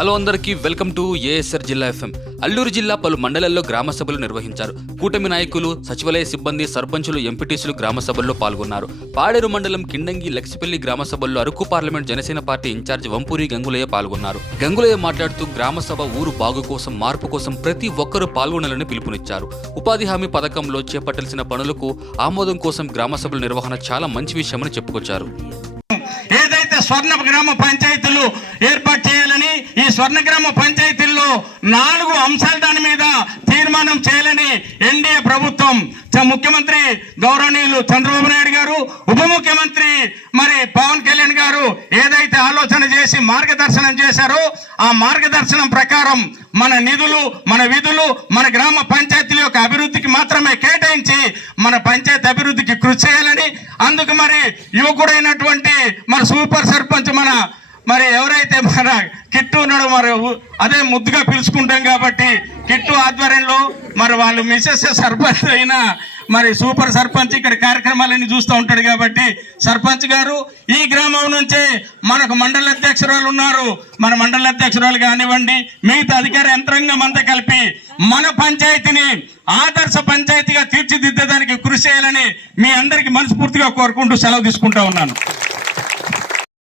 Hello అందరికీ welcome to ASR జిల్లా FM. Alluri జిల్లా పలు మండలాల్లో గ్రామ సభలు నిర్వహించారు. కూటమి నాయకులు సచివాలయ సిబ్బంది సర్పంచులు ఎంపీటీసీలు గ్రామ సభల్లో పాల్గొన్నారు. పాడేరు మండలం కిండంగి లక్సిపల్లి గ్రామ సభల్లో Araku parliament Janasena party incharge Vampuri Gangulayya పాల్గొన్నారు. గంగులయ్య మాట్లాడుతూ గ్రామ సభ ఊరు బాగు కోసం మార్పు కోసం ప్రతి ఒక్కరూ పాల్గొనాలని పిలుపునిచ్చారు. ఉపాధి హామీ పథకంలో చేపట్టాల్సిన పనులకు ఆమోదం కోసం గ్రామ సభల నిర్వహణ చాలా మంచి విషయమని చెప్పుకొచ్చారు. ఏదైతే స్వర్ణ గ్రామ పంచాయతీలు ఏర్పాటు చేయాలి ఈ స్వర్ణ గ్రామ పంచాయతీల్లో నాలుగు అంశాల దాని మీద తీర్మానం చేయాలని ఎన్డీఏ ప్రభుత్వం చ- ముఖ్యమంత్రి గౌరవనీయులు చంద్రబాబు నాయుడు గారు ఉప ముఖ్యమంత్రి మరి పవన్ కళ్యాణ్ గారు ఏదైతే ఆలోచన చేసి మార్గదర్శనం చేశారో ఆ మార్గదర్శనం ప్రకారం మన నిధులు మన విధులు మన గ్రామ పంచాయతీల యొక్క అభివృద్ధికి మాత్రమే కేటాయించి మన పంచాయతీ అభివృద్ధికి కృషి చేయాలని అందుకు మరి యువకుడైనటువంటి మన సూపర్ సర్పంచ్ మన మరి ఎవరైతే మన కిట్టు ఉన్నాడు మరి. అదే ముద్దుగా పిలుచుకుంటాం కాబట్టి కిట్టు ఆధ్వర్యంలో మరి వాళ్ళు మిసెస్ సర్పంచ్ అయినా మరి సూపర్ సర్పంచ్ ఇక్కడ కార్యక్రమాలన్నీ చూస్తూ ఉంటాడు కాబట్టి సర్పంచ్ గారు ఈ గ్రామం నుంచే మనకు మండల అధ్యక్షురాలు ఉన్నారు. మన మండల అధ్యక్షురాలు కానివ్వండి మిగతా అధికార యంత్రాంగం అంతా కలిపి మన పంచాయతీని ఆదర్శ పంచాయతీగా తీర్చిదిద్దడానికి కృషి చేయాలని మీ అందరికీ మనస్ఫూర్తిగా కోరుకుంటూ సెలవు తీసుకుంటా ఉన్నాను.